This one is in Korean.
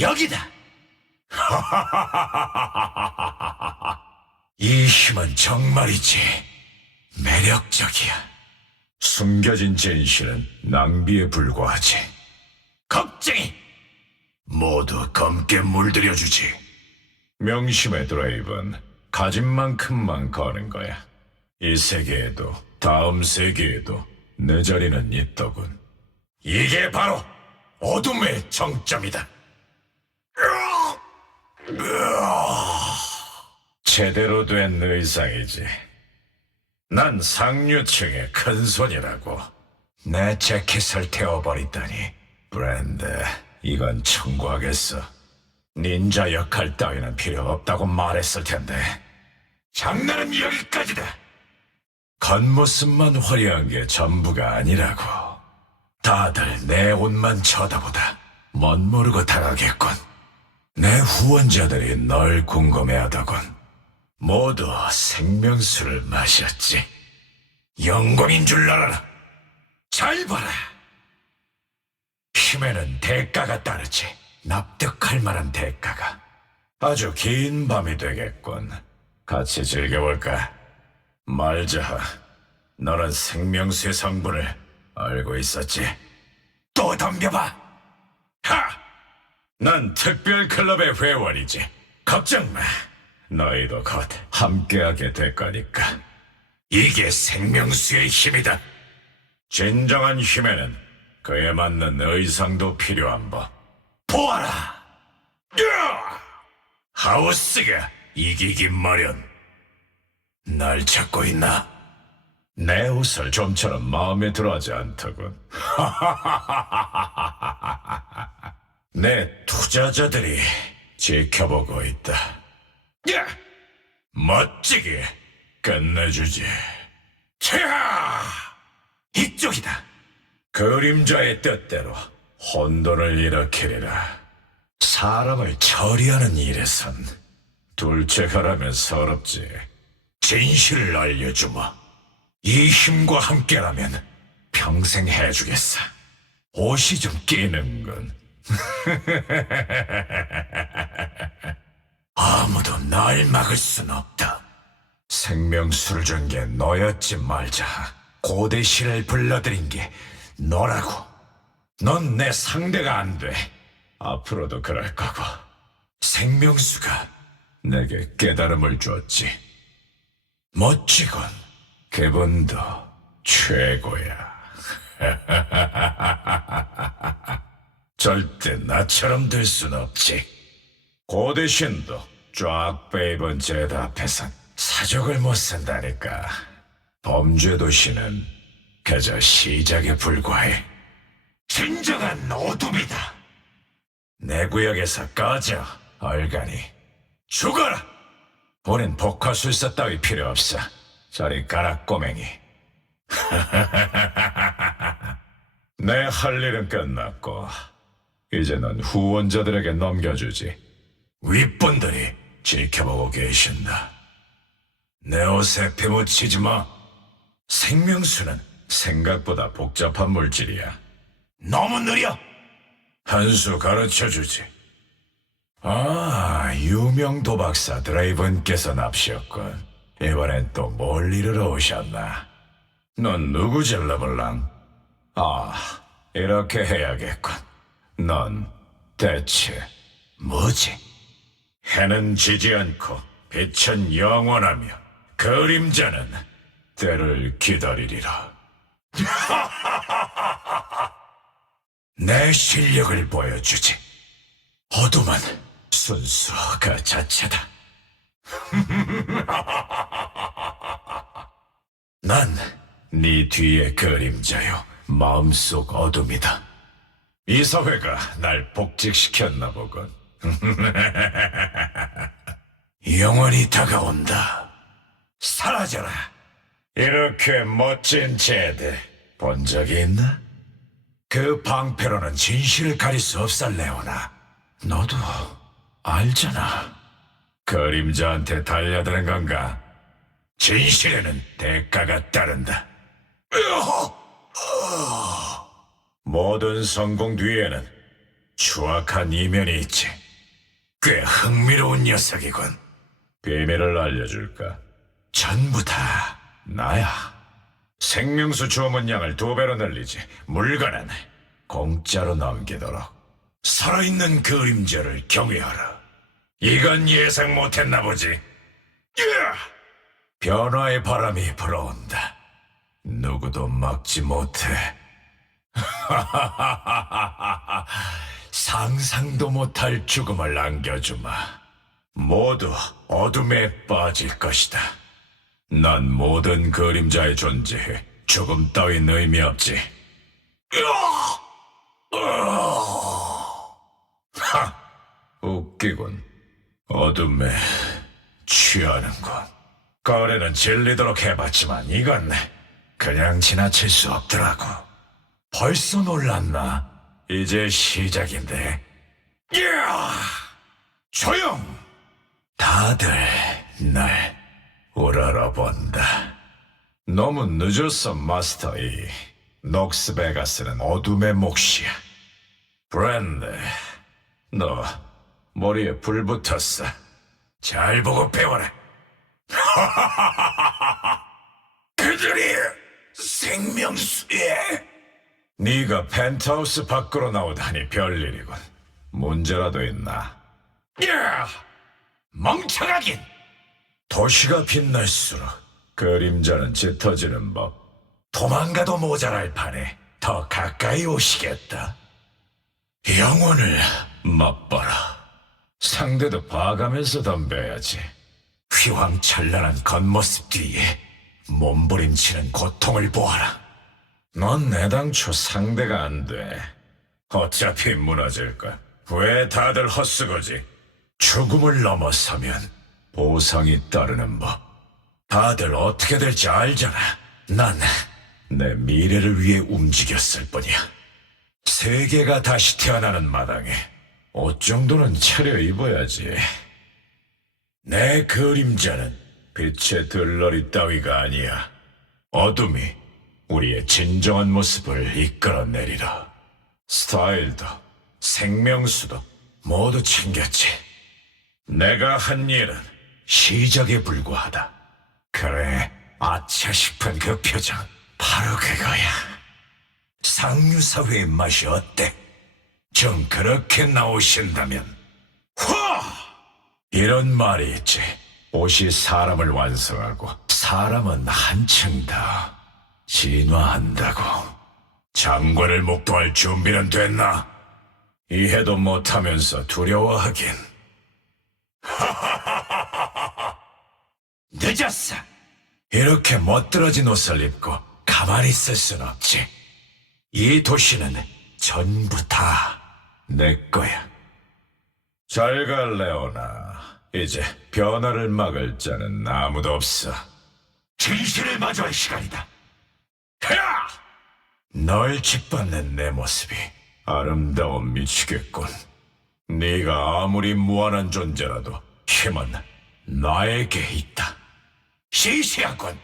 여기다. 이 힘은 정말이지 매력적이야. 숨겨진 진실은 낭비에 불과하지. 겁쟁이! 모두 검게 물들여주지. 명심의 드라이브는 가진 만큼만 거는 거야. 이 세계에도 다음 세계에도 내 자리는 있더군. 이게 바로 어둠의 정점이다. 제대로 된 의상이지. 난 상류층의 큰손이라고. 내 재킷을 태워버리다니. 브랜드, 이건 청구하겠어. 닌자 역할 따위는 필요 없다고 말했을 텐데. 장난은 여기까지다. 겉모습만 화려한 게 전부가 아니라고. 다들 내 옷만 쳐다보다 멋 모르고 당하겠군. 내 후원자들이 널 궁금해하더군. 모두 생명수를 마셨지. 영광인 줄 알아라. 잘 봐라. 힘에는 대가가 따르지. 납득할 만한 대가가. 아주 긴 밤이 되겠군. 같이 즐겨볼까? 말자. 너는 생명수의 성분을 알고 있었지? 또 덤벼봐. 하! 난 특별 클럽의 회원이지. 걱정 마. 너희도 곧 함께하게 될 거니까. 이게 생명수의 힘이다. 진정한 힘에는 그에 맞는 의상도 필요한 법. 보아라! 하우스가 이기기 마련. 날 찾고 있나? 내 옷을 좀처럼 마음에 들어하지 않더군. 내 투자자들이 지켜보고 있다. 야! 멋지게 끝내주지. 차! 이쪽이다. 그림자의 뜻대로 혼돈을 일으키리라. 사람을 처리하는 일에선 둘째가라면 서럽지. 진실을 알려주마. 이 힘과 함께라면 평생 해주겠어. 옷이 좀 끼는군. 아무도 날 막을 순 없다. 생명수를 준 게 너였지 말자. 고대 신을 불러들인 게 너라고. 넌 내 상대가 안 돼. 앞으로도 그럴 거고. 생명수가 내게 깨달음을 줬지. 멋지군. 그분도 최고야. 절대 나처럼 될 순 없지. 고대 신도 쫙 빼입은 죄다 앞에선 사족을 못 쓴다니까. 범죄 도시는 그저 시작에 불과해. 진정한 어둠이다. 내 구역에서 꺼져, 얼간이. 죽어라! 우린 복화술사 따위 필요 없어. 저리 가라, 꼬맹이. 내 할 일은 끝났고, 이제 넌 후원자들에게 넘겨주지. 윗분들이 지켜보고 계신다. 내 옷에 피묻히지 마. 생명수는 생각보다 복잡한 물질이야. 너무 느려. 한 수 가르쳐 주지. 아, 유명 도박사 드레이븐께서 납시었군. 이번엔 또 뭘 이루러 오셨나? 넌 누구지, 르블랑? 아, 이렇게 해야겠군. 넌 대체 뭐지? 해는 지지 않고 빛은 영원하며 그림자는 때를 기다리리라. 내 실력을 보여주지. 어둠은 순수 그 자체다. 난 네 뒤의 그림자요. 마음속 어둠이다. 이 사회가 날 복직시켰나 보군. 영원히 다가온다. 사라져라. 이렇게 멋진 제드 본 적이 있나? 그 방패로는 진실을 가릴 수 없어, 레오나. 너도 알잖아. 그림자한테 달려드는 건가? 진실에는 대가가 따른다. 모든 성공 뒤에는 추악한 이면이 있지. 꽤 흥미로운 녀석이군. 비밀을 알려줄까? 전부 다 나야. 생명수 주문량을 두 배로 늘리지. 물건은 공짜로 넘기도록. 살아있는 그림자를 경외하라. 이건 예상 못했나 보지. 으아! 변화의 바람이 불어온다. 누구도 막지 못해. 상상도 못할 죽음을 안겨주마. 모두 어둠에 빠질 것이다. 난 모든 그림자의 존재에 죽음 따윈 의미 없지. 으아! 으아! 하! 웃기군. 어둠에 취하는군. 거래는 질리도록 해봤지만 이건 그냥 지나칠 수 없더라고. 벌써 놀랐나? 이제 시작인데. 야! 조용! 다들 날 우러러본다. 너무 늦었어, 마스터 이. 녹스베가스는 어둠의 몫이야. 브랜드, 너 머리에 불 붙었어. 잘 보고 배워라. 그들이 생명수에 네가 펜트하우스 밖으로 나오다니 별일이군. 문제라도 있나? 야! 멍청하긴! 도시가 빛날수록 그림자는 짙어지는 법. 도망가도 모자랄 판에 더 가까이 오시겠다. 영혼을 맛봐라. 상대도 봐가면서 덤벼야지. 휘황찬란한 겉모습 뒤에 몸부림치는 고통을 보아라. 넌 애당초 상대가 안 돼. 어차피 무너질까. 왜 다들 헛수고지? 죽음을 넘어서면 보상이 따르는 법. 다들 어떻게 될지 알잖아. 난 내 미래를 위해 움직였을 뿐이야. 세계가 다시 태어나는 마당에 옷 정도는 차려 입어야지. 내 그림자는 빛의 들러리 따위가 아니야. 어둠이 우리의 진정한 모습을 이끌어내리라. 스타일도 생명수도 모두 챙겼지. 내가 한 일은 시작에 불과하다. 그래, 아차 싶은 그 표정. 바로 그거야. 상류사회의 맛이 어때? 좀 그렇게 나오신다면. 화! 이런 말이 있지. 옷이 사람을 완성하고 사람은 한층 더 진화한다고. 장관을 목도할 준비는 됐나? 이해도 못하면서 두려워하긴. 늦었어. 이렇게 멋들어진 옷을 입고 가만히 있을 순 없지. 이 도시는 전부 다 내 거야. 잘 가, 레오나. 이제 변화를 막을 자는 아무도 없어. 진실을 마주할 시간이다. 야! 널 짓밟는 내 모습이 아름다워 미치겠군. 네가 아무리 무한한 존재라도 힘은 나에게 있다. 시시하군.